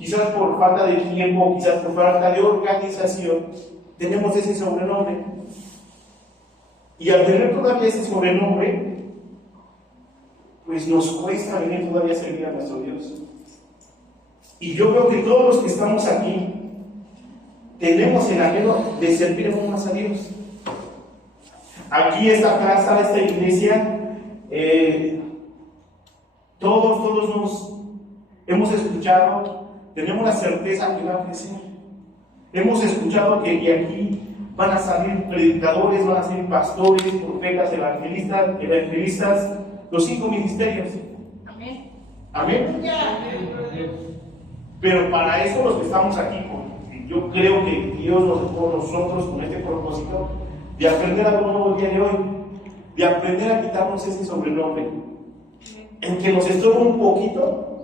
quizás por falta de tiempo, quizás por falta de organización, tenemos ese sobrenombre. Y al tener todavía ese sobrenombre, pues nos cuesta venir todavía a servir a nuestro Dios. Y yo creo que todos los que estamos aquí tenemos el anhelo de servir aún más a Dios. Aquí, esta casa, esta iglesia, todos nos hemos escuchado, tenemos la certeza que va a crecer. Hemos escuchado que de aquí van a salir predicadores, van a salir pastores, profetas, evangelistas, los 5 ministerios. Amén. Amén. Pero para eso los que estamos aquí, yo creo que Dios nos dejó nosotros con este propósito de aprender algo nuevo el día de hoy, de aprender a quitarnos ese sobrenombre, en que nos estorba un poquito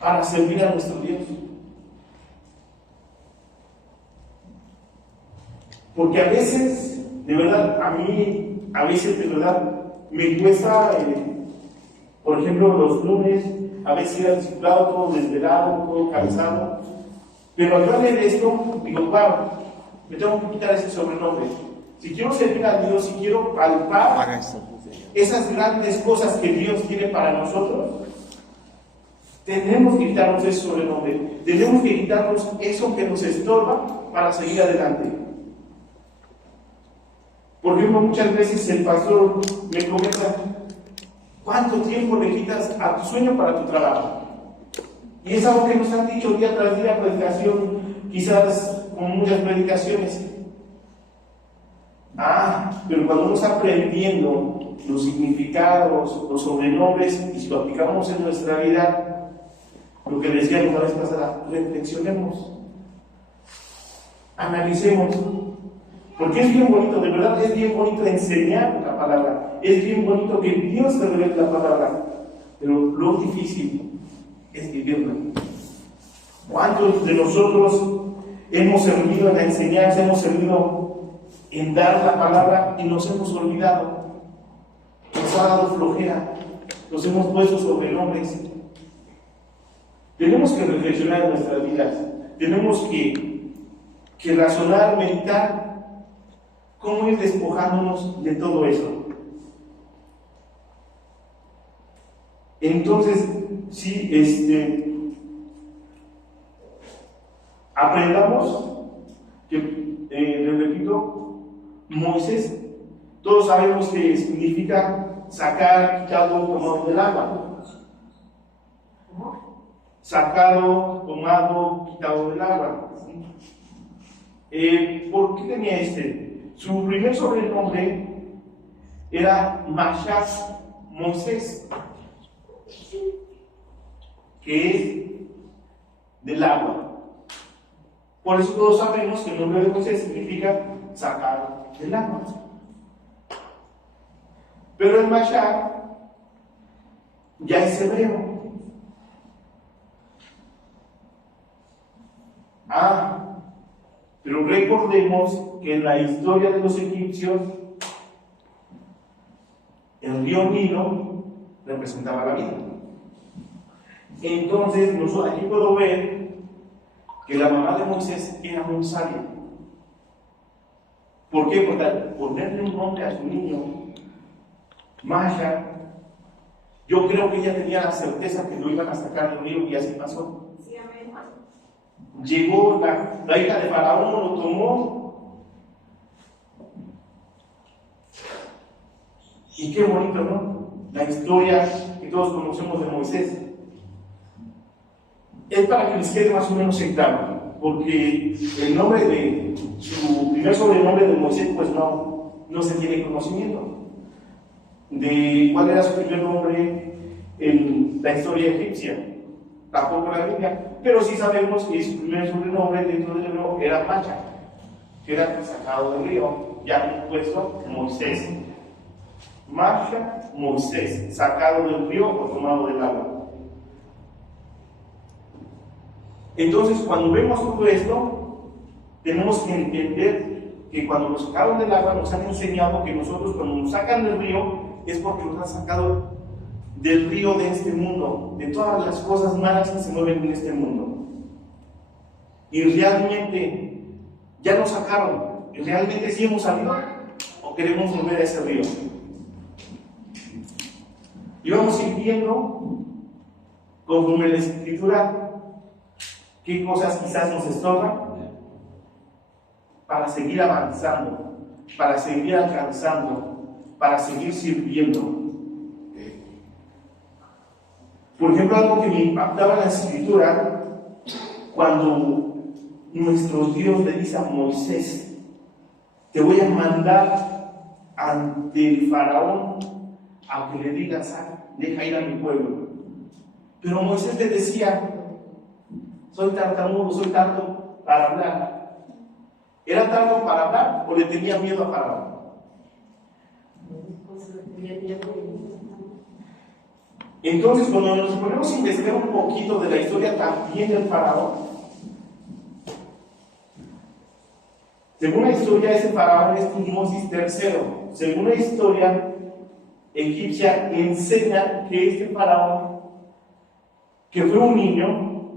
para servir a nuestro Dios. Porque a veces, de verdad, a veces de verdad, me cuesta, por ejemplo, los lunes, a veces ir al discipulado todo desvelado, todo cansado, pero al darle de esto, digo, wow, me tengo que quitar ese sobrenombre. Si quiero servir a Dios, si quiero palpar esas grandes cosas que Dios tiene para nosotros, tenemos que quitarnos ese sobrenombre, tenemos que quitarnos eso que nos estorba para seguir adelante. Por ejemplo, muchas veces el pastor me comenta, ¿cuánto tiempo le quitas a tu sueño para tu trabajo? Y es algo que nos han dicho día tras día, predicación, quizás con muchas predicaciones. Pero cuando vamos aprendiendo los significados, los sobrenombres, y si lo aplicamos en nuestra vida, lo que decíamos la vez pasada, reflexionemos, analicemos. Porque es bien bonito, de verdad es bien bonito enseñar la palabra, es bien bonito que Dios te revele la palabra, pero lo difícil es vivirla. ¿Cuántos de nosotros hemos servido en la enseñanza, hemos servido en dar la palabra y nos hemos olvidado? Nos ha dado flojera, nos hemos puesto sobrenombres. Tenemos que reflexionar en nuestras vidas, tenemos que razonar, meditar. ¿Cómo ir despojándonos de todo eso? Entonces, sí, aprendamos que, les repito, Moisés, todos sabemos que significa sacar, quitado, tomado del agua. Sacado, tomado, quitado del agua. ¿Por qué tenía Su primer sobrenombre era Mashas Moisés, que es del agua. Por eso todos sabemos que el nombre de Moisés significa sacar del agua. Pero el Mashá ya es hebreo. Pero recordemos que en la historia de los egipcios, el río Nilo representaba la vida. Entonces, aquí puedo ver que la mamá de Moisés era muy sabia. ¿Por qué? Porque al ponerle un nombre a su niño, Masha, yo creo que ella tenía la certeza que lo iban a sacar del río y así pasó. Sí, amén. Llegó la hija de Faraón, lo tomó. Y qué bonito, ¿no? La historia que todos conocemos de Moisés. Es para que les quede más o menos en claro, porque el nombre de su primer sobrenombre de Moisés, pues no se tiene conocimiento de cuál era su primer nombre en la historia egipcia. Tampoco la Biblia, pero sí sabemos que su primer sobrenombre dentro del río era Macha, que era sacado del río, ya puesto Moisés. Macha, Moisés, sacado del río o tomado del agua. Entonces, cuando vemos todo esto, tenemos que entender que cuando nos sacaron del agua, nos han enseñado que nosotros, cuando nos sacan del río, es porque nos han sacado del río de este mundo, de todas las cosas malas que se mueven en este mundo. Y realmente ya nos sacaron, y realmente sí hemos salido, o queremos volver a ese río. Y vamos a ir viendo, conforme la Escritura, qué cosas quizás nos estorban para seguir avanzando, para seguir alcanzando, para seguir sirviendo. Por ejemplo, algo que me impactaba en la Escritura, cuando nuestro Dios le dice a Moisés: te voy a mandar ante el faraón a que le digas: deja ir a mi pueblo. Pero Moisés le decía: soy tartamudo, soy tardo para hablar. ¿Era tardo para hablar o le tenía miedo a faraón? Entonces, cuando nos ponemos a investigar un poquito de la historia también del faraón, según la historia, ese faraón es Tutmosis III. Según la historia egipcia, enseña que este faraón, que fue un niño,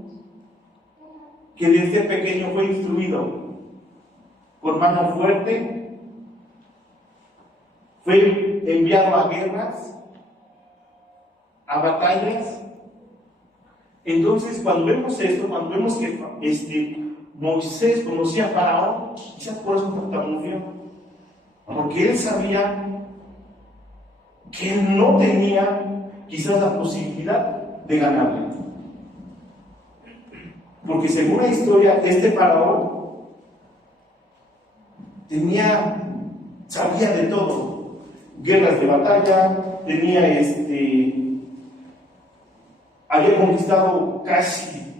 que desde pequeño fue instruido con mano fuerte, fue enviado a guerras, a batallas. Entonces, cuando vemos esto, cuando vemos que Moisés conocía a Faraón, quizás por eso tartamudeó, porque él sabía que él no tenía quizás la posibilidad de ganarle. Porque según la historia, este Faraón sabía de todo, guerras de batalla, había conquistado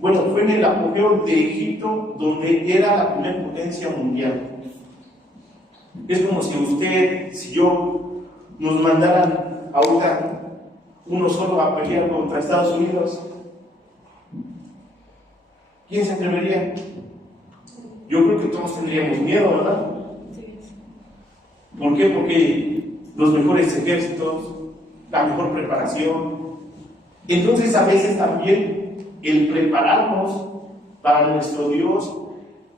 fue en el apogeo de Egipto, donde era la primera potencia mundial. Es como si yo nos mandaran ahorita uno solo a pelear contra Estados Unidos. ¿Quién se atrevería? Yo creo que todos tendríamos miedo, ¿verdad? ¿Por qué? Porque los mejores ejércitos, la mejor preparación. Entonces, a veces también el prepararnos para nuestro Dios,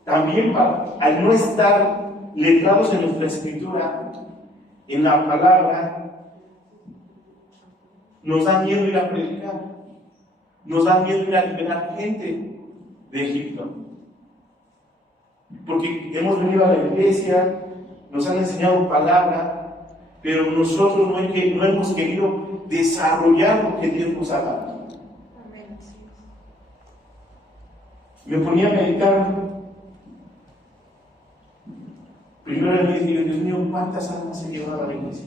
también al no estar letrados en nuestra Escritura, en la palabra, nos da miedo ir a predicar, nos da miedo ir a liberar gente de Egipto. Porque hemos venido a la iglesia, nos han enseñado palabra, pero nosotros no hemos querido desarrollar lo que Dios nos ha dado. Me ponía a meditar. Primero el mes digo: Dios mío, ¿cuántas almas he llevado a la iglesia?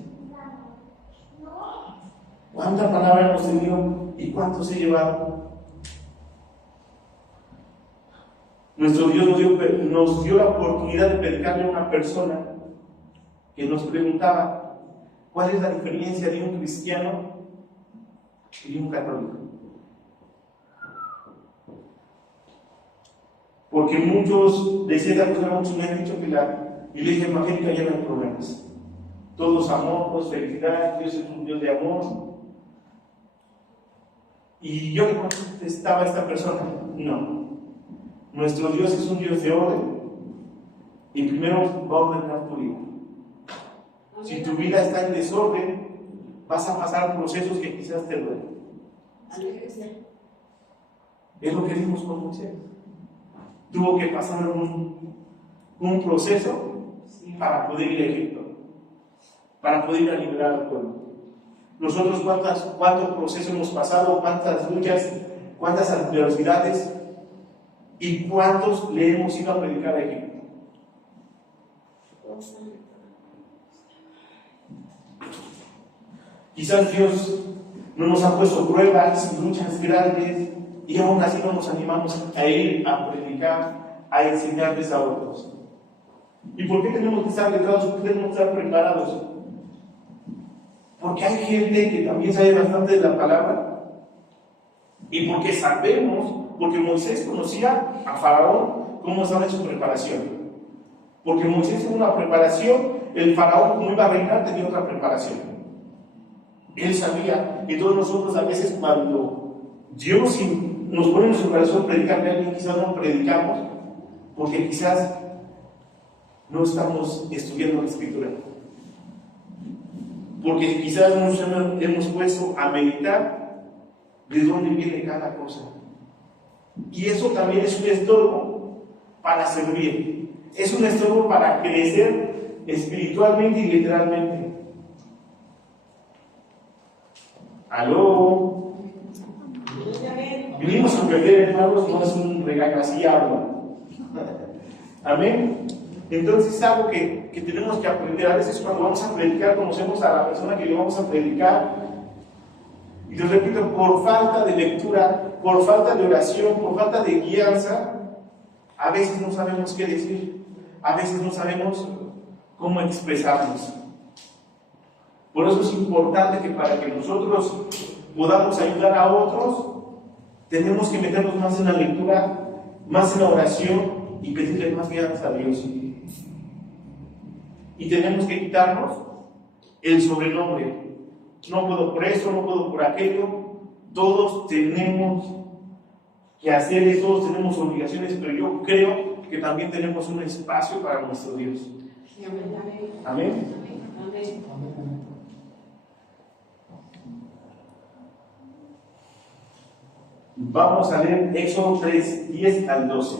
¿Cuánta palabra hemos tenido y cuántos he llevado? Nuestro Dios nos dio la oportunidad de predicarle a una persona que nos preguntaba: ¿cuál es la diferencia de un cristiano y de un católico? Porque muchos de cierta persona, muchos me han dicho que la iglesia evangélica ya no hay problemas. Todos amor, todos felicidad, Dios es un Dios de amor. Y yo le contestaba a esta persona: no. Nuestro Dios es un Dios de orden. Y primero va a ordenar tu vida. Si tu vida está en desorden, vas a pasar procesos que quizás te duelen. Es lo que vimos con Moisés. Tuvo que pasar un proceso para poder ir a Egipto, para poder ir a liberar al pueblo. Nosotros, ¿cuántos procesos hemos pasado? ¿Cuántas luchas? ¿Cuántas adversidades? ¿Y cuántos le hemos ido a predicar a Egipto? Quizás Dios no nos ha puesto pruebas, luchas grandes, y aún así no nos animamos a ir a predicar, a enseñarles a otros. ¿Y por qué tenemos que estar letrados? ¿Por qué tenemos que estar preparados? Porque hay gente que también sabe bastante de la palabra, y porque sabemos, porque Moisés conocía a Faraón cómo estaba en su preparación. Porque Moisés tuvo una preparación, el Faraón, como iba a reinar, tenía otra preparación. Él sabía. Y todos nosotros a veces cuando Dios nos pone en su corazón predicarle a alguien, quizás no predicamos, porque quizás no estamos estudiando la Escritura. Porque quizás nos hemos puesto a meditar de dónde viene cada cosa. Y eso también es un estorbo para servir. Es un estorbo para crecer espiritualmente y literalmente. ¿Aló? Vinimos a aprender, hermanos, no es un regalo, así hablo. Amén. Entonces es algo que tenemos que aprender. A veces cuando vamos a predicar conocemos a la persona que le vamos a predicar. Y les repito, por falta de lectura, por falta de oración, por falta de guianza, a veces no sabemos qué decir. A veces no sabemos cómo expresarnos. Por eso es importante que para que nosotros podamos ayudar a otros, tenemos que meternos más en la lectura, más en la oración y pedirle más guianza a Dios. Y tenemos que quitarnos el sobrenombre. No puedo por eso, no puedo por aquello. Todos tenemos que hacer eso, todos tenemos obligaciones, pero yo creo que también tenemos un espacio para nuestro Dios. Amén. Amén. Vamos a leer Éxodo 3, 10 al 12.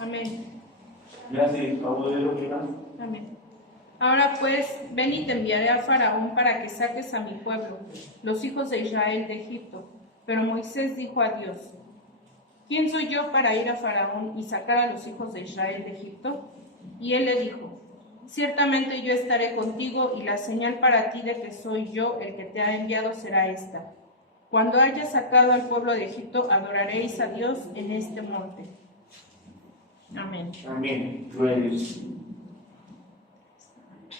Amén. Gracias, Pablo de Lorena. Amén. Ahora pues, ven y te enviaré a Faraón para que saques a mi pueblo, los hijos de Israel de Egipto. Pero Moisés dijo a Dios: ¿quién soy yo para ir a Faraón y sacar a los hijos de Israel de Egipto? Y él le dijo: ciertamente yo estaré contigo, y la señal para ti de que soy yo el que te ha enviado será esta: cuando hayas sacado al pueblo de Egipto, adoraréis a Dios en este monte. Amén. Amén. Pues,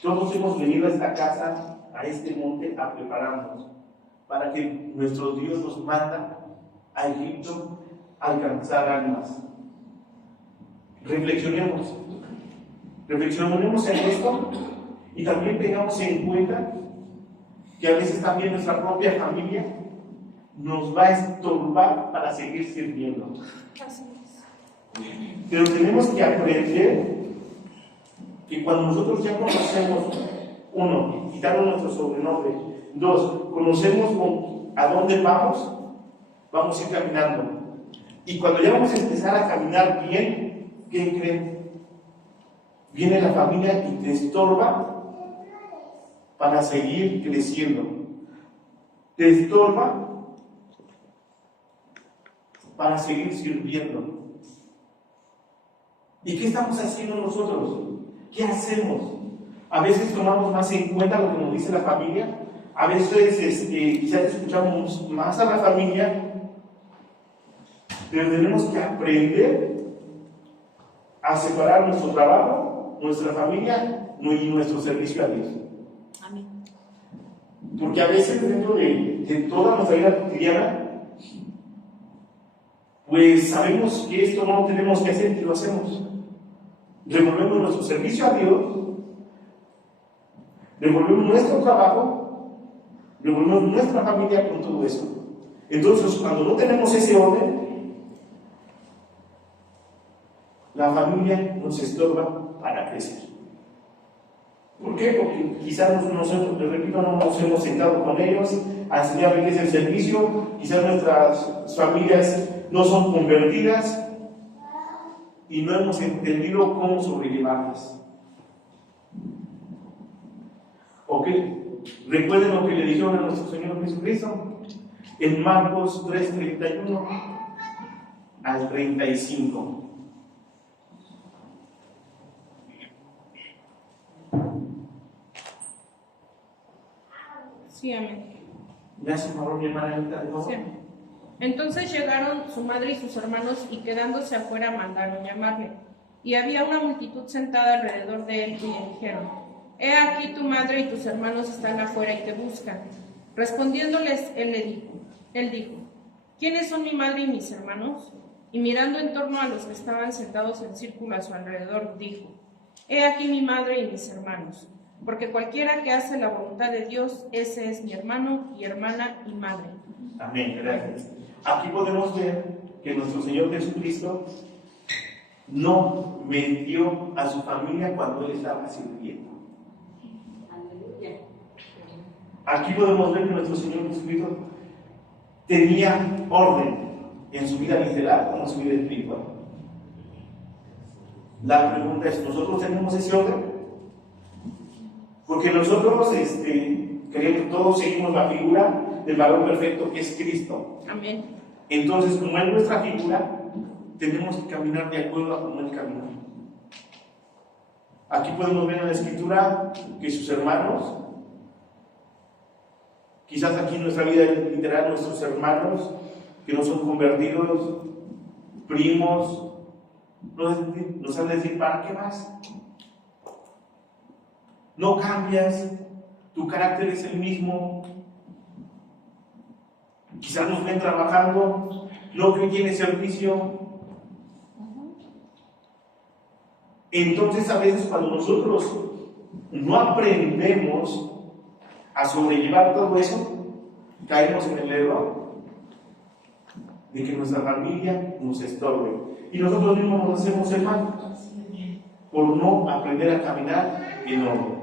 todos hemos venido a esta casa, a este monte, a prepararnos para que nuestro Dios nos manda a Egipto a alcanzar almas. Reflexionemos en esto y también tengamos en cuenta que a veces también nuestra propia familia nos va a estorbar para seguir sirviendo. Pero tenemos que aprender que cuando nosotros ya conocemos, uno, quitarnos nuestro sobrenombre, dos, conocemos a dónde vamos a ir caminando. Y cuando ya vamos a empezar a caminar bien, ¿qué creen? Viene la familia y te estorba para seguir creciendo. Te estorba para seguir sirviendo. ¿Y qué estamos haciendo nosotros? ¿Qué hacemos? A veces tomamos más en cuenta lo que nos dice la familia. A veces quizás escuchamos más a la familia. Pero tenemos que aprender a separar nuestro trabajo, nuestra familia y nuestro servicio a Dios. Amén. Porque a veces dentro de toda nuestra vida cotidiana, pues sabemos que esto no lo tenemos que hacer y lo hacemos. Devolvemos nuestro servicio a Dios, devolvemos nuestro trabajo, devolvemos nuestra familia con todo esto. Entonces, cuando no tenemos ese orden, la familia nos estorba para crecer. ¿Por qué? Porque quizás les repito, no nos hemos sentado con ellos a enseñarles qué es el servicio, quizás nuestras familias no son convertidas y no hemos entendido cómo sobrellevarlas. ¿Ok? Recuerden lo que le dijeron a nuestro Señor Jesucristo en Marcos 3:31 al 35. Sí, amén. Ya se paró mi hermana ahorita, de favor. Sí. Entonces llegaron su madre y sus hermanos, y quedándose afuera mandaron llamarle. Y había una multitud sentada alrededor de él, y le dijeron: he aquí tu madre y tus hermanos están afuera y te buscan. Respondiéndoles, él dijo: ¿quiénes son mi madre y mis hermanos? Y mirando en torno a los que estaban sentados en círculo a su alrededor, dijo: He aquí mi madre y mis hermanos, porque cualquiera que hace la voluntad de Dios, ese es mi hermano y hermana y madre. Amén, gracias. Aquí podemos ver que nuestro Señor Jesucristo no metió a su familia cuando Él estaba sirviendo. Aquí podemos ver que nuestro Señor Jesucristo tenía orden en su vida literal como en su vida espiritual. La pregunta es, ¿nosotros tenemos ese orden? Porque nosotros creemos que todos seguimos la figura del varón perfecto que es Cristo. Amén. Entonces, como es nuestra figura, tenemos que caminar de acuerdo a cómo Él caminó. Aquí podemos ver en la Escritura que sus hermanos, quizás aquí en nuestra vida literal, nuestros hermanos que no son convertidos, primos, nos han de decir: ¿para qué vas? No cambias, tu carácter es el mismo. Quizás nos ven trabajando, no que tiene servicio. Entonces, a veces cuando nosotros no aprendemos a sobrellevar todo eso, caemos en el error de que nuestra familia nos estorbe. Y nosotros mismos nos hacemos el mal por no aprender a caminar en orden.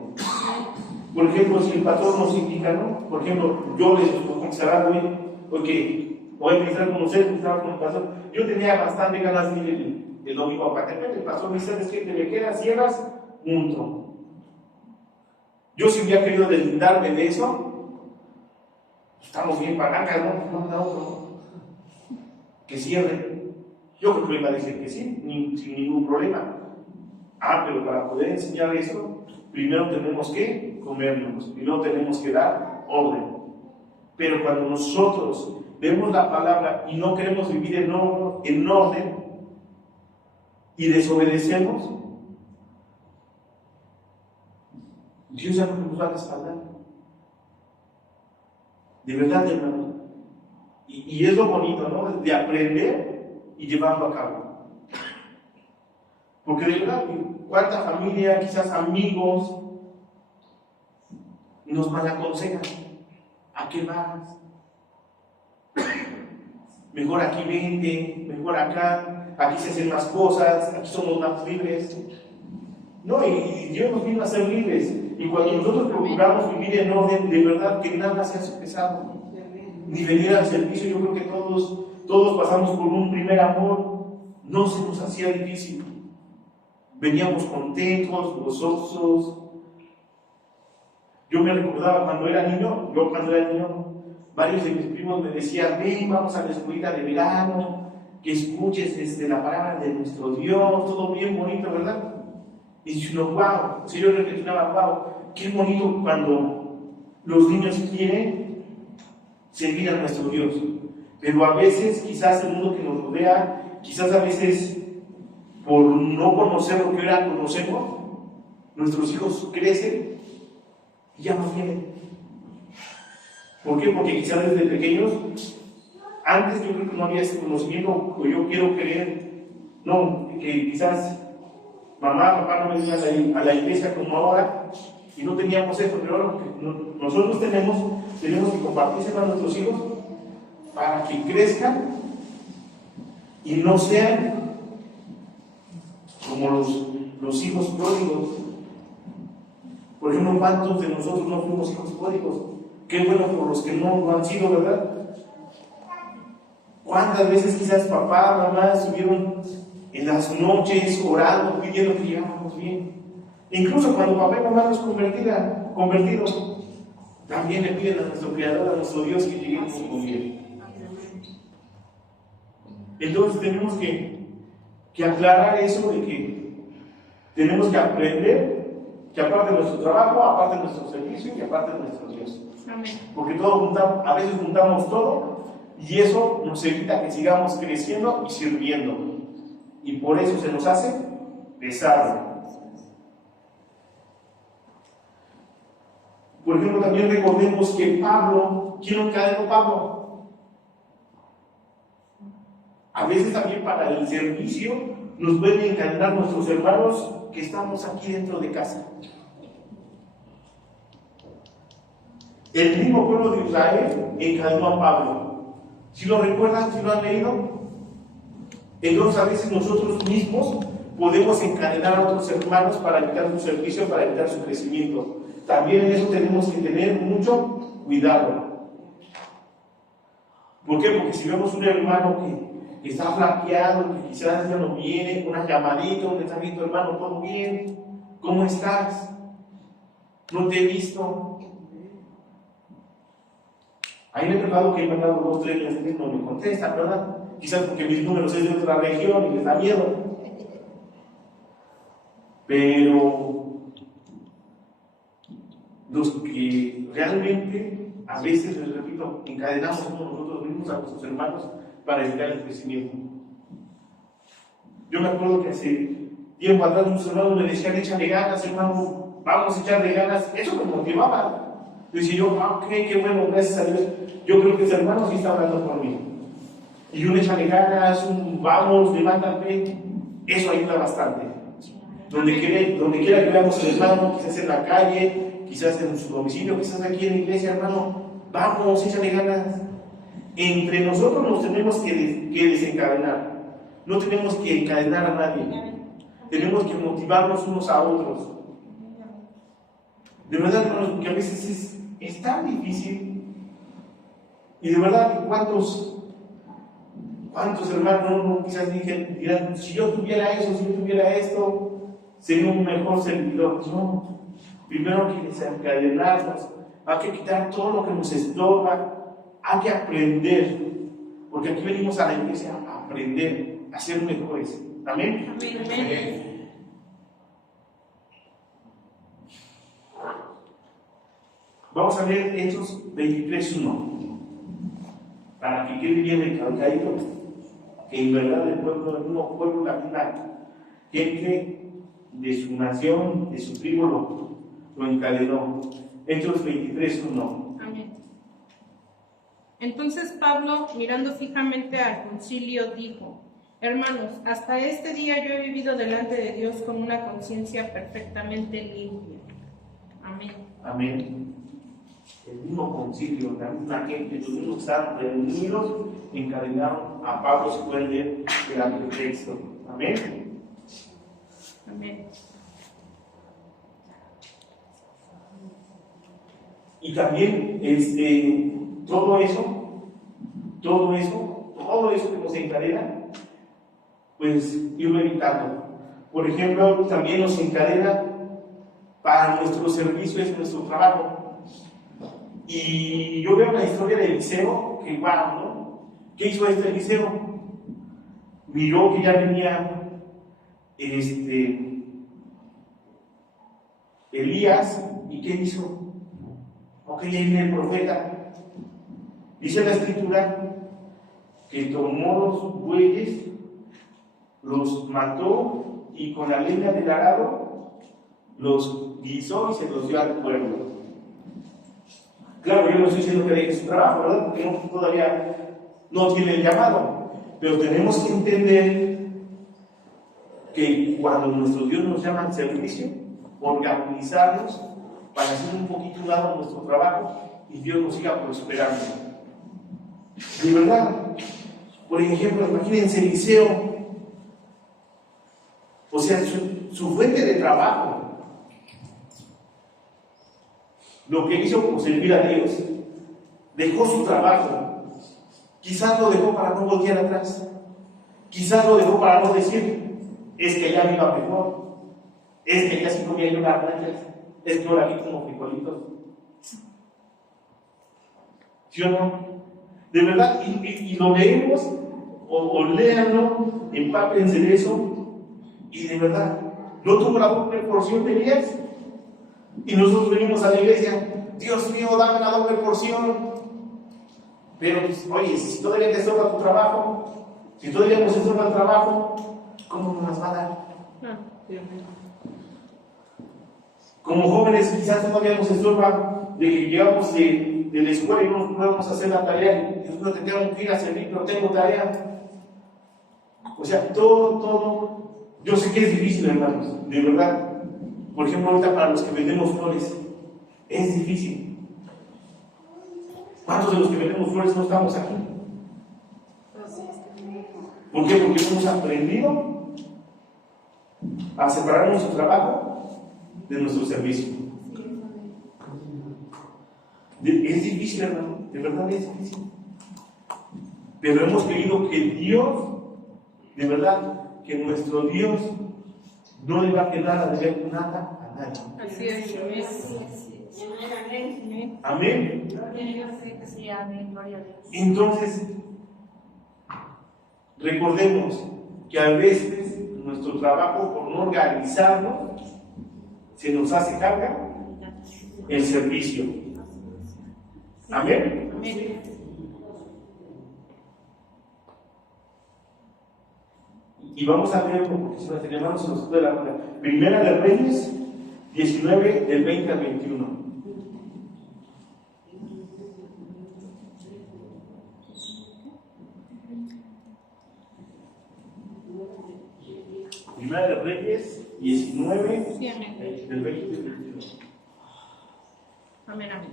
Por ejemplo, si el pastor nos indica, ¿no? Por ejemplo, yo les confesará hoy, porque voy a ministrar con ustedes, estaba con el pastor. Yo tenía bastante ganas de ir el domingo a Catepec. El pastor me dice: ¿sabes qué? Te le quedas, cierras, punto. Yo si hubiera querido deslindarme de eso, estamos bien palancas, ¿no? Que cierre. Yo creo que le iba a decir que sí, sin ningún problema. Pero para poder enseñar eso, primero tenemos que comernos, primero tenemos que dar orden. Pero cuando nosotros vemos la palabra y no queremos vivir en orden y desobedecemos, Dios ya no nos va a respaldar. De verdad, hermano. Y es lo bonito, ¿no? De aprender y llevarlo a cabo. Porque de verdad, cuánta familia, quizás amigos, nos malaconsejan. ¿A qué vas? Mejor aquí vente, mejor acá, aquí se hacen más cosas, aquí somos más libres. No, y Dios nos vino a ser libres. Y cuando nosotros procuramos vivir en orden, de verdad que nada se hace pesado. Ni venir al servicio, yo creo que todos pasamos por un primer amor, no se nos hacía difícil. Veníamos contentos, gozosos. Yo me recordaba cuando era niño, varios de mis primos me decían: ven, vamos a la escuelita de verano, que escuches la palabra de nuestro Dios, todo bien bonito, ¿verdad? Y yo, wow, si yo reflexionaba, wow, qué bonito cuando los niños quieren servir a nuestro Dios. Pero a veces, quizás el mundo que nos rodea, quizás a veces por no conocer lo que ahora conocemos, nuestros hijos crecen y ya no vienen. ¿Por qué? Porque quizás desde pequeños, antes yo creo que no había ese conocimiento, o yo quiero creer, no, que quizás mamá, papá no venían a la iglesia como ahora, y no teníamos esto, pero ahora nosotros tenemos que compartirse a nuestros hijos para que crezcan y no sean como los hijos pródigos. Por ejemplo, ¿cuántos de nosotros no fuimos hijos pródigos? Qué bueno por los que no lo han sido, ¿verdad? ¿Cuántas veces quizás papá, mamá estuvieron en las noches orando, pidiendo que llegáramos bien? Incluso cuando papá y mamá nos convertidos, también le piden a nuestro Creador, a nuestro Dios, que lleguemos con bien. Entonces tenemos que aclarar eso de que tenemos que aprender que aparte de nuestro trabajo, aparte de nuestro servicio y aparte de nuestro Dios. Amén. Porque a veces juntamos todo y eso nos evita que sigamos creciendo y sirviendo. Y por eso se nos hace pesado. Por ejemplo, también recordemos que Pablo, ¿quién encadenó Pablo? A veces también para el servicio nos pueden encadenar nuestros hermanos que estamos aquí dentro de casa. El mismo pueblo de Israel encadenó a Pablo. ¿Si lo recuerdan? ¿Si lo han leído? Entonces a veces nosotros mismos podemos encadenar a otros hermanos para evitar su servicio, para evitar su crecimiento. También en eso tenemos que tener mucho cuidado. ¿Por qué? Porque si vemos un hermano que está flaqueado, que quizás ya no viene, una llamadita, un mensajito, hermano, ¿todo bien? ¿Cómo estás? No te he visto. A mí me ha tocado que he mandado 2 o 3 mensajes, no me contestan, ¿verdad? Quizás porque mis números es de otra región y les da miedo. Pero los que realmente, a veces, les repito, encadenamos como nosotros mismos a nuestros hermanos para evitar el crecimiento. Yo me acuerdo que hace tiempo atrás unos hermanos me decían, échale ganas, hermano, vamos a echarle ganas. Eso me motivaba. Decía yo, ok, qué bueno, gracias a Dios. Yo creo que ese hermano sí está hablando por mí. Y un échale ganas, un vamos, levántate, eso ayuda bastante. Donde quiera que veamos al hermano, quizás en la calle, quizás en su domicilio, quizás aquí en la iglesia, hermano, vamos, échale ganas. Entre nosotros nos tenemos que desencadenar. No tenemos que encadenar a nadie. Tenemos que motivarnos unos a otros. De verdad, hermanos, que a veces es tan difícil. Y de verdad, ¿cuántos hermanos no quizás dirán, si yo tuviera eso, si yo tuviera esto, sería un mejor servidor? No. Primero hay que desencadenarnos, hay que quitar todo lo que nos estorba, hay que aprender, porque aquí venimos a la iglesia a aprender, a ser mejores. ¿Amén? Amén. Amén. Vamos a ver Hechos 23:1, para que quede bien recalcadito, que en verdad el pueblo, la misma gente de su nación, de su tribu, lo encadenó. Hechos 23:1. Amén. Entonces Pablo, mirando fijamente al concilio, dijo: hermanos, hasta este día yo he vivido delante de Dios con una conciencia perfectamente limpia. Amén. Amén. El mismo concilio, la misma gente, los mismos que estaban reunidos, encadenaron a Pablo, se puede leer delante del texto. Amén. Amén. Y también todo eso que nos encadena, pues irlo evitando. Por ejemplo, también nos encadena para nuestro servicio, es nuestro trabajo. Y yo veo la historia de Eliseo, que wow, ¿no? ¿Qué hizo Eliseo? Miró que ya venía Elías, ¿y qué hizo? Ok, ahí viene el profeta. Dice la escritura que tomó los bueyes, los mató y con la leña del arado los guisó y se los dio al pueblo. Claro, yo no estoy diciendo que deje su trabajo, ¿verdad? Porque todavía no tiene el llamado. Pero tenemos que entender que cuando nuestro Dios nos llama al servicio, organizarnos para hacer un poquito dado nuestro trabajo y Dios nos siga prosperando. De verdad, por ejemplo, imagínense Eliseo, o sea, su fuente de trabajo. Lo que hizo por servir a Dios, dejó su trabajo. Quizás lo dejó para no voltear atrás. Quizás lo dejó para no decir, es que ya me iba mejor. Es que ya sí comía yo las rayas. Es que ahora aquí como frijolitos. ¿Sí o no? De verdad, y lo leemos, o léanlo, empápense de eso, y de verdad, no tuvo la doble porción de Elías. Y nosotros venimos a la iglesia, Dios mío, dame la doble porción. Pero, pues, oye, si todavía te estorba tu trabajo, si todavía nos estorba el trabajo, ¿cómo nos las va a dar? Como jóvenes, quizás todavía nos estorba de que llegamos de la escuela y no podemos hacer la tarea. Y nosotros tendríamos que ir a servir, pero tengo tarea. O sea, todo. Yo sé que es difícil, hermanos, de verdad. Por ejemplo, ahorita para los que vendemos flores, es difícil. ¿Cuántos de los que vendemos flores no estamos aquí? ¿Por qué? Porque no hemos aprendido a separar nuestro trabajo de nuestro servicio. Es difícil, hermano, de verdad es difícil. Pero hemos creído que Dios, de verdad, que nuestro Dios no le va a quedar a deber nada a nadie. Así es. Amén. Sí, amén, gloria a Dios. Entonces, recordemos que a veces nuestro trabajo, por no organizarnos, se nos hace carga el servicio. Amén. Amén. Y vamos a ver, porque si nos hermanos se nos puede la hora. Primera de Reyes 19, del 20 al 21. Primera de Reyes 19, Sí, amén. del 20 al 21. Amén, amén.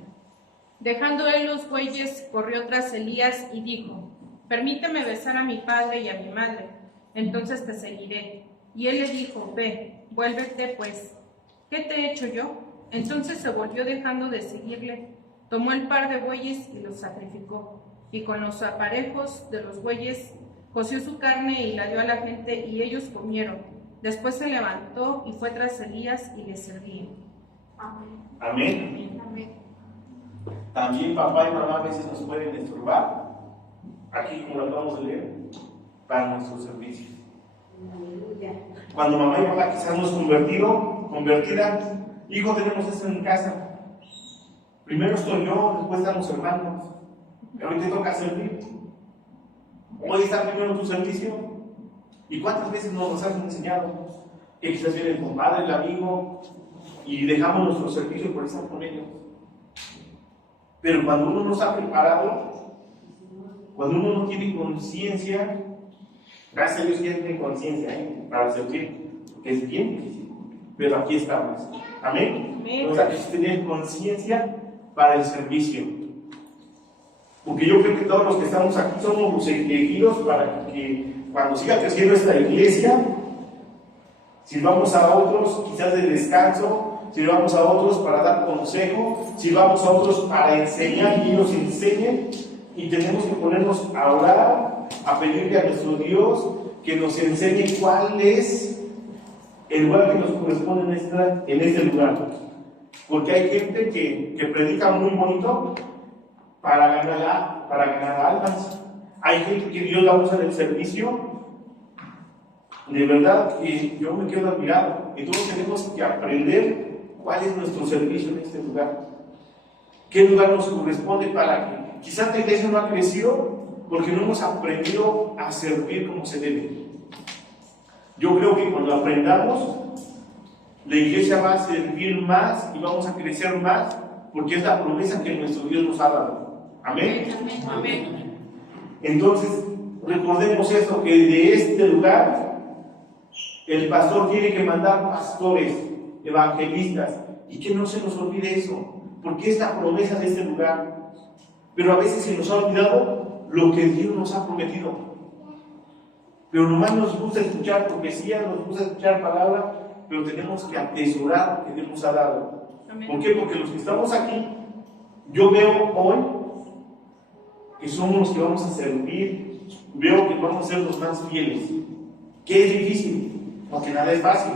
Dejando él los bueyes, corrió tras Elías y dijo: permíteme besar a mi padre y a mi madre, entonces te seguiré. Y él le dijo: ve, vuélvete pues. ¿Qué te he hecho yo? Entonces se volvió dejando de seguirle, tomó el par de bueyes y los sacrificó, y con los aparejos de los bueyes coció su carne y la dio a la gente, y ellos comieron. Después se levantó y fue tras Elías y le servía. Amén. Amén. Amén. También papá y mamá a veces nos pueden estorbar, aquí como lo acabamos de leer, para nuestro servicio. Aleluya. Cuando mamá y papá quizás nos convertida, hijo, tenemos esto en casa. Primero estoy yo, después están los hermanos. Pero hoy te toca servir. Hoy está primero tu servicio. ¿Y cuántas veces nos han enseñado? Que quizás viene el compadre, el amigo, y dejamos nuestro servicio por estar con ellos. Pero cuando uno no está preparado, cuando uno no tiene conciencia, gracias a Dios que tiene conciencia para servir, que es bien difícil, pero aquí estamos. Amén. Amén. O sea, que tener conciencia para el servicio. Porque yo creo que todos los que estamos aquí somos los elegidos para que cuando siga creciendo esta iglesia, sirvamos a otros quizás de descanso, sirvamos a otros para dar consejo, sirvamos a otros para enseñar y ellos enseñen, y tenemos que ponernos a orar, a pedirle a nuestro Dios que nos enseñe cuál es el lugar que nos corresponde en este lugar. Porque hay gente que predica muy bonito para ganar almas. Hay gente que Dios la usa en el servicio. De verdad que yo me quedo admirado. Entonces tenemos que aprender cuál es nuestro servicio en este lugar. ¿Qué lugar nos corresponde para que quizás la iglesia no ha crecido porque no hemos aprendido a servir como se debe? Yo creo que cuando aprendamos, la iglesia va a servir más y vamos a crecer más porque es la promesa que nuestro Dios nos ha dado. Amén. Amén. Entonces, recordemos esto, que de este lugar el pastor tiene que mandar pastores, evangelistas, y que no se nos olvide eso, porque es la promesa de este lugar. Pero a veces se nos ha olvidado lo que Dios nos ha prometido. Pero nomás nos gusta escuchar profecías, nos gusta escuchar palabras, pero tenemos que atesorar lo que Dios nos ha dado. Amén. ¿Por qué? Porque los que estamos aquí, yo veo hoy que somos los que vamos a servir, veo que vamos a ser los más fieles. ¿Qué es difícil? Porque nada es fácil.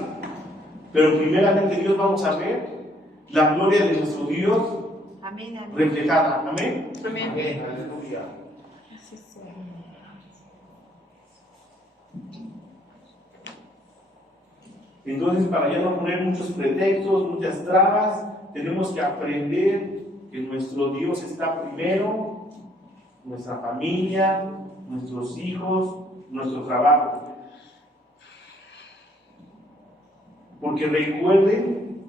Pero primeramente Dios vamos a ver la gloria de nuestro Dios Amén. Amén. reflejada. Amén. Amén. Aleluya. Así es. Entonces, para ya no poner muchos pretextos, muchas trabas, tenemos que aprender que nuestro Dios está primero, nuestra familia, nuestros hijos, nuestro trabajo. Porque recuerden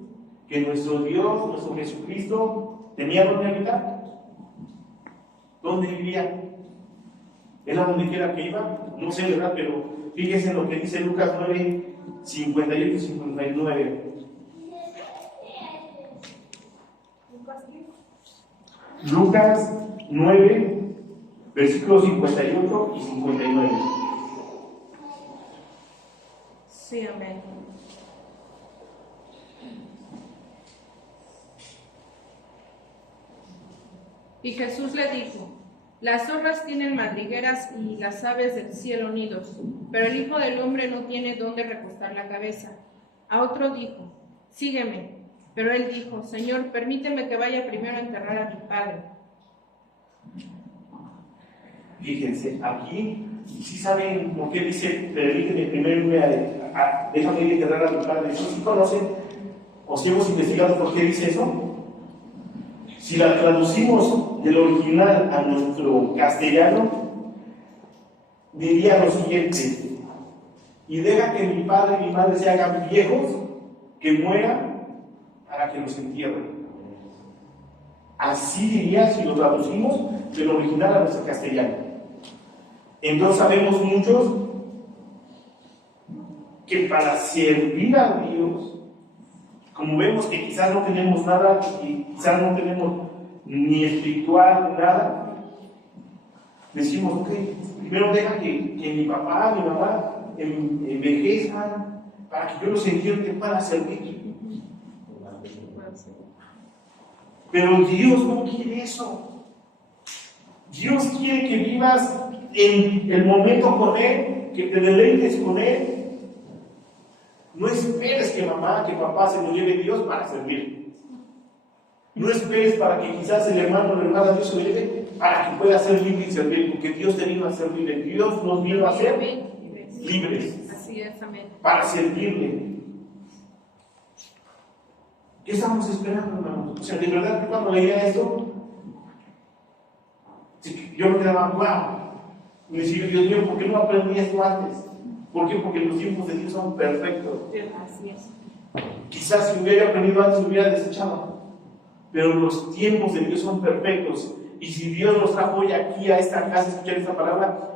que nuestro Dios, nuestro Jesucristo, tenía dónde habitar. ¿Dónde vivía? ¿Era donde quiera que iba? No sé, ¿verdad? Pero Fíjense lo que dice Lucas 9, 58 y 59. Lucas 9, versículos 58 y 59. Sí, amén. Y Jesús le dijo: las zorras tienen madrigueras y las aves del cielo nidos, pero el Hijo del Hombre no tiene dónde recostar la cabeza. A otro dijo: sígueme. Pero él dijo: Señor, permíteme que vaya primero a enterrar a mi padre. Fíjense, aquí sí saben por qué dice: permíteme primero déjame ir a enterrar a mi padre. ¿Sí conocen o si hemos investigado por qué dice eso? Si la traducimos del original a nuestro castellano, diría lo siguiente: y deja que mi padre y mi madre se hagan viejos, que mueran, para que los entierren. Así diría si lo traducimos del original a nuestro castellano. Entonces sabemos muchos que para servir a Dios, como vemos que quizás no tenemos nada, y quizás no tenemos ni espiritual, nada, decimos: ok, primero deja que mi papá, mi mamá envejezcan para que yo los entienda para servir. Pero Dios no quiere eso. Dios quiere que vivas en el momento con Él, que te deleites con Él. No esperes que mamá, que papá se nos lleve Dios para servir. No esperes para que quizás el hermano o la hermana Dios se lo lleve para que pueda ser libre y servir, porque Dios te vino a ser libre. Dios nos vino a ser libres. Así es, amén. Para servirle. ¿Qué estamos esperando, hermanos? O sea, de verdad que cuando leía esto, yo me quedaba: wow. Y decía: Dios mío, ¿por qué no aprendí esto antes? ¿Por qué? Porque los tiempos de Dios son perfectos. Así es. Quizás si hubiera aprendido antes, lo hubiera desechado. Pero los tiempos de Dios son perfectos. Y si Dios nos trajo hoy aquí a esta casa a escuchar esta palabra,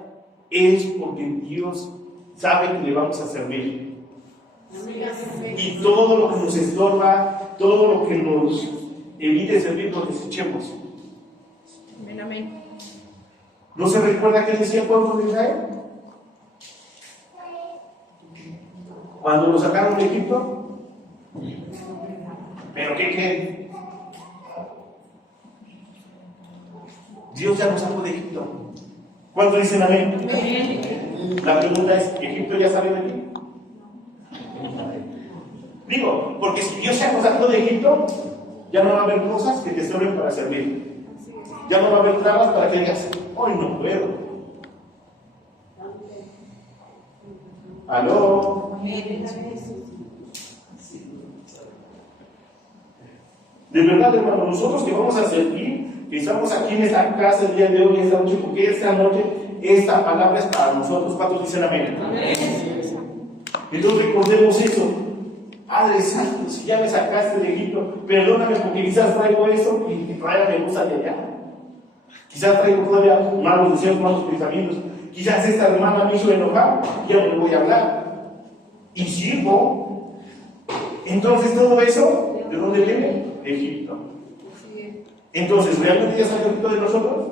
es porque Dios sabe que le vamos a servir. Y todo lo que nos estorba, todo lo que nos evite servir, lo desechemos. Amén, amén. ¿No se recuerda qué decía el pueblo de Israel? Cuando lo sacaron de Egipto. ¿Pero qué? Dios ya nos sacó de Egipto. ¿Cuántos dicen amén? Amén. La pregunta es: ¿Egipto ya salió de aquí? Digo, porque si Dios ya nos sacó de Egipto, ya no va a haber cosas que te estorben para servir. Ya no va a haber trabas para que digas: hoy no puedo. ¿Aló? De verdad, hermano, nosotros que vamos a servir, que estamos aquí en esta casa el día de hoy, esta noche, porque esta noche, esta palabra es para nosotros. ¿Cuántos dicen amén? Entonces recordemos eso. Padre Santo, si ya me sacaste de Egipto, perdóname porque quizás traigo eso y todavía me gusta de allá. Quizás traigo todavía malos deseos, malos pensamientos. Quizás esta hermana me hizo enojar, ya no le voy a hablar. Y sirvo. Entonces todo eso, ¿de dónde viene? De Egipto. Entonces, ¿realmente ya salió Egipto de nosotros?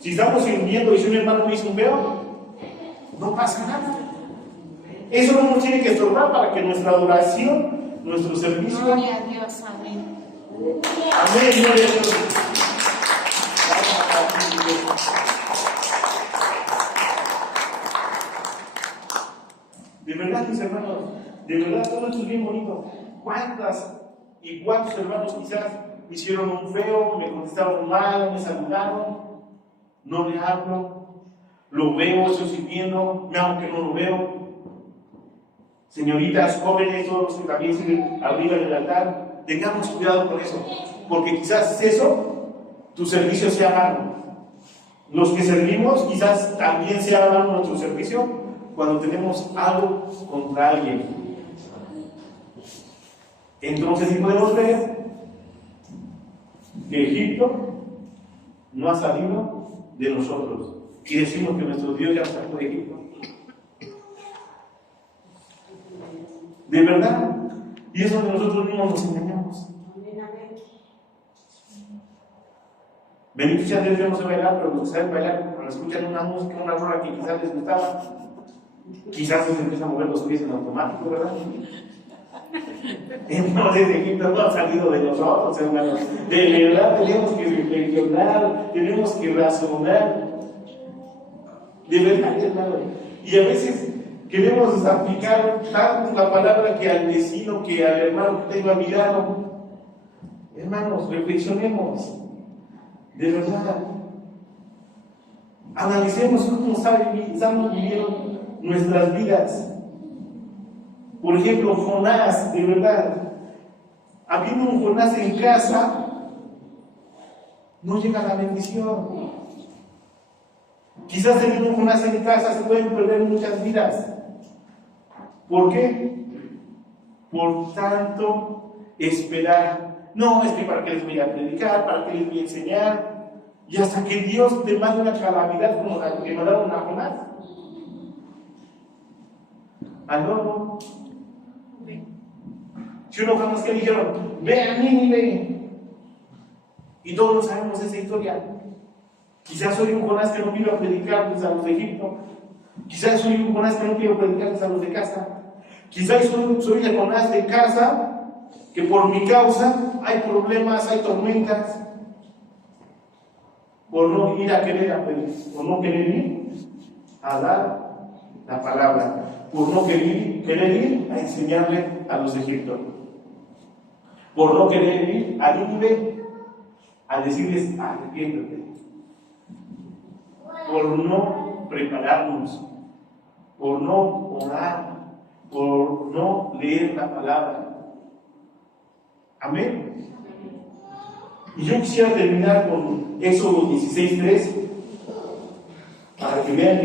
Si estamos sirviendo y si un hermano me hizo un feo, no pasa nada. Eso no nos tiene que estorbar para que nuestra adoración, nuestro servicio. Gloria a Dios, amén. Amén, gloria a Dios. De verdad, mis hermanos, de verdad, todo esto es bien bonito. ¿Cuántas y cuántos hermanos quizás me hicieron un feo, me contestaron mal, me saludaron? No le hablo, lo veo, estoy sirviendo, me hago que no lo veo. Señoritas, jóvenes, todos los que también siguen arriba en el altar, tengamos cuidado con eso, porque quizás eso, tu servicio sea vano. Los que servimos, quizás también sea vano nuestro servicio cuando tenemos algo contra alguien. Entonces, si podemos ver que Egipto no ha salido de nosotros y decimos que nuestro Dios ya sacó de Egipto. De verdad. Y es donde nosotros mismos nos engañamos. Bendito sea Dios, yo no sé bailar, pero los que saben bailar, cuando escuchan una música, una rola que quizás les gustaba, quizás se empiezan a mover los pies en automático, ¿verdad? Entonces Egipto no ha salido de nosotros, hermanos. De verdad tenemos que reflexionar, tenemos que razonar. De verdad, hermano. Y a veces queremos aplicar tanto la palabra que al vecino, que al hermano que tengo a mi lado. Hermanos, reflexionemos. De verdad. Analicemos cómo estamos viviendo nuestras vidas. Por ejemplo, Jonás, de verdad. Habiendo un Jonás en casa, no llega la bendición. Quizás teniendo un Jonás en casa se pueden perder muchas vidas. ¿Por qué? Por tanto esperar. No, es que para qué les voy a predicar, para qué les voy a enseñar. Y hasta que Dios te mande una calamidad como la que mandaron a Jonás. ¿Aló? Si uno jamás que dijeron, ve a Nínive. Y todos sabemos esa historia. Quizás soy un Jonás que no quiero predicarles a los de Egipto. Quizás soy un Jonás que no quiero predicarles a los de casa. Quizás soy el Jonás de casa que por mi causa hay problemas, hay tormentas. Por no ir a querer a pedir, por no querer ir a dar la palabra, por no querer ir a enseñarle a los de Egipto, por no querer ir a Nínive a decirles arrepiéntete, por no prepararnos, por no orar, por no leer la palabra. Amén. Y yo quisiera terminar con Éxodo 16:3 para que vean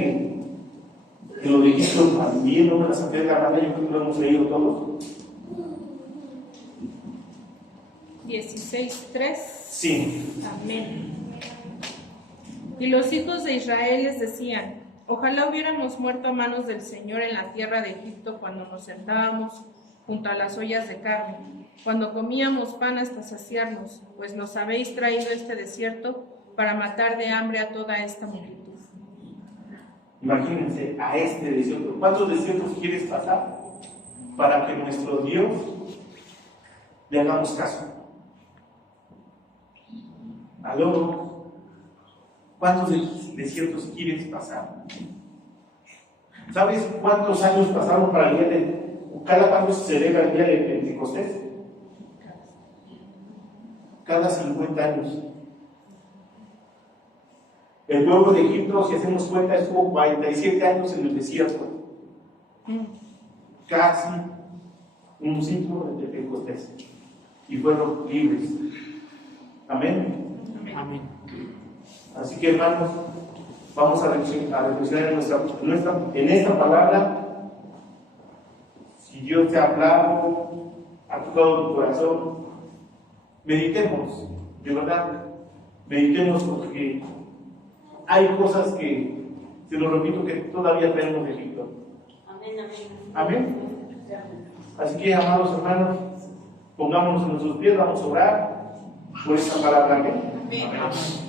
que lo de Egipto también no me la saqué de la mano, yo creo que lo hemos leído todos. 16:3. Sí. Amén. Y los hijos de Israel les decían: ojalá hubiéramos muerto a manos del Señor en la tierra de Egipto cuando nos sentábamos junto a las ollas de carne, cuando comíamos pan hasta saciarnos, pues nos habéis traído este desierto para matar de hambre a toda esta multitud. Imagínense a este desierto. ¿Cuántos desiertos quieres pasar para que nuestro Dios le hagamos caso? ¿Aló? ¿Cuántos desiertos quieres pasar? ¿Sabes cuántos años pasaron para el día de... ¿Cada cuándo se celebra el día de Pentecostés? Cada 50 años. El pueblo de Egipto, si hacemos cuenta, estuvo 47 años en el desierto. Casi un ciclo de Pentecostés. Y fueron libres. Amén. Amén. Así que, hermanos, vamos a reflexionar en esta palabra. Si Dios te ha hablado, ha tocado tu corazón, meditemos, de verdad, meditemos, porque hay cosas que, se lo repito, que todavía traemos de Egipto. Amén, amén. Amén. Así que, amados hermanos, pongámonos en nuestros pies, vamos a orar por esta palabra. Amén. Amén.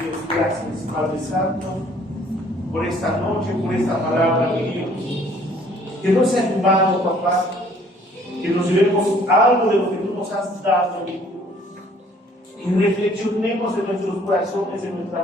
Dios, gracias, Padre Santo, por esta noche, por esta palabra de Dios. Que no sea en vano, papá, que nos llevemos algo de lo que tú nos has dado y reflexionemos en nuestros corazones, en nuestra